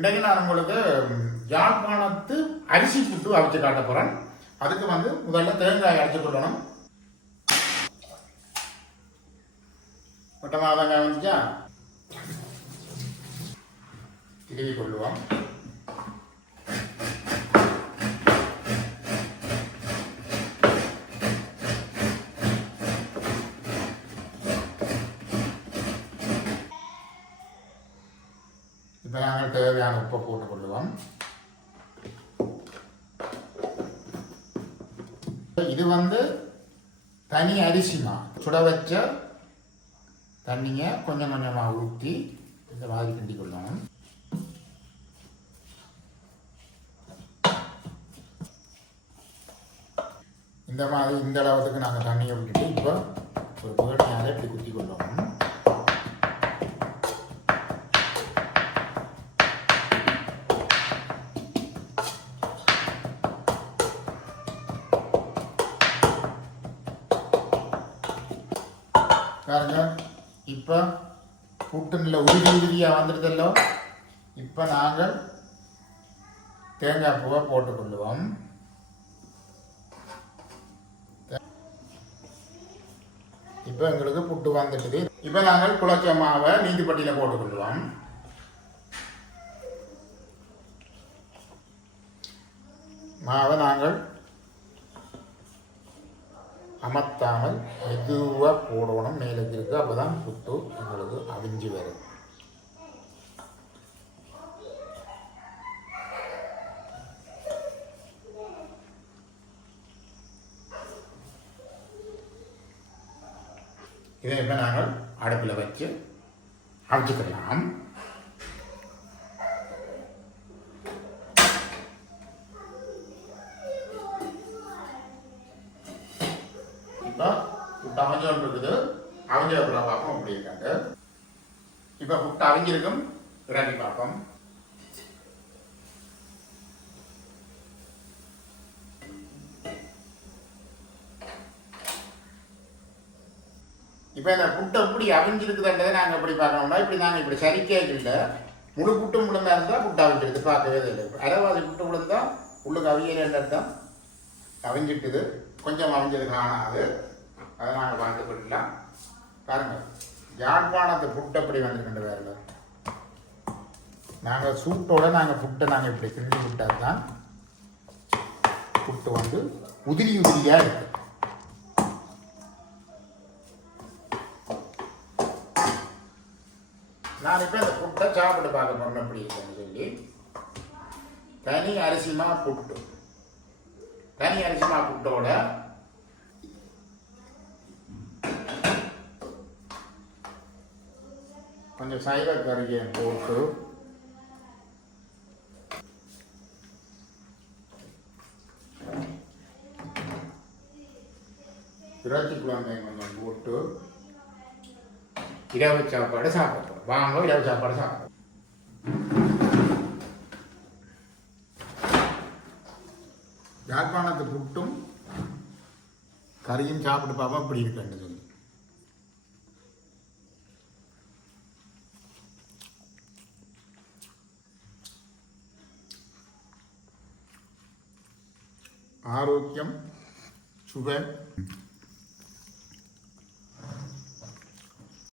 இன்றைக்கு நான் உங்களுக்கு யாழ்ப்பாணத்து அரிசி புட்டு அவிச்சு காட்ட போகிறேன். அதுக்கு முதல்ல தேங்காய் அரைச்சு கொள்ளணும். மொட்டமாக வெங்காயம் வந்துச்சா திருவி கொள்ளுவோம். இப்போ நாங்கள் தேவையான உப்பை போட்டுக்கொள்ளுவோம். இது தனி அரிசிமா சுட வச்ச தண்ணியை கொஞ்சம் கொஞ்சமாக ஊற்றி இந்த மாதிரி கிண்டி கொள்ளணும். இந்த மாதிரி இந்த அளவுக்கு நாங்கள் தண்ணியை விட்டுட்டு இப்போ ஒரு பேட்டையால் இப்படி குத்தி கொள்ளணும். பாருங்க, இப்போ புட்டுல உதிரியாக வந்துடுதல்லோ. இப்போ நாங்கள் தேங்காய் பூவை போட்டுக்கொள்ளுவோம். இப்போ எங்களுக்கு புட்டு வந்துடுது. இப்போ நாங்கள் குழச்ச மாவை நீதிப்பட்டியில் போட்டுக்கொள்ளுவோம். மாவை நாங்கள் அமர்த்தாமல் மெதுவாக போடணும். மேலுக்கு இருக்கு, அப்போ தான் புட்டு உங்களுக்கு அவிஞ்சு வரும். இதை இப்போ நாங்கள் அடுப்பில் வச்சு அவிச்சுக்கலாம். புட்டு அவிஞ்சோன்னு இருக்குது. அவிஞ்ச பார்ப்போம் அப்படி இருக்காங்க. இப்போ புட்டு அவிஞ்சிருக்கும், இறங்கி பார்ப்போம். இப்போ இந்த புட்டை எப்படி அவிஞ்சிருக்குதுன்றதை நாங்கள் எப்படி பார்க்கணும்னா, இப்படி நாங்கள் இப்படி சரிக்கே இல்லை. முழு புட்டும் விழுந்தா இருந்தால் புட்டு அவிஞ்சிருக்கு, பார்க்கவே இல்லை. அரைவாதி புட்டு விழுந்தா உள்ளுக்கு அவியலைன்றது தான் அவிஞ்சிட்டுது. கொஞ்சம் அவிஞ்சது காணாது, அதை நாங்கள் பார்த்து கொள்ளலாம். பாருங்கள், யாழ்ப்பாணத்து புட்டு அப்படி வந்துருக்கின்ற வேறு. நாங்கள் சூட்டோட புட்டை நாங்கள் இப்படி கிண்டி விட்டால் தான் புட்டு உதிரி உதிரியாக இருக்கு. நான் இப்போ இந்த புட்டை சாப்பிட்டு பார்க்க போறேன் எப்படி இருக்குன்னு சொல்லி. தனி அரிசிமா புட்டு, தனி அரிசிமா புட்டோட கொஞ்சம் சைவ கறியை போட்டு இறைச்சி குழந்தைங்க கொஞ்சம் போட்டு இரவு சாப்பாடு சாப்பிட்றோம். வாங்க இரவு சாப்பாடு சாப்பிட்றோம். யாழ்ப்பாணத்து புட்டும் கறியும் சாப்பிட்டு பார்ப்போம் இப்படி இருக்குன்னு சொல்லி. ஆரோக்கியம், சுவை,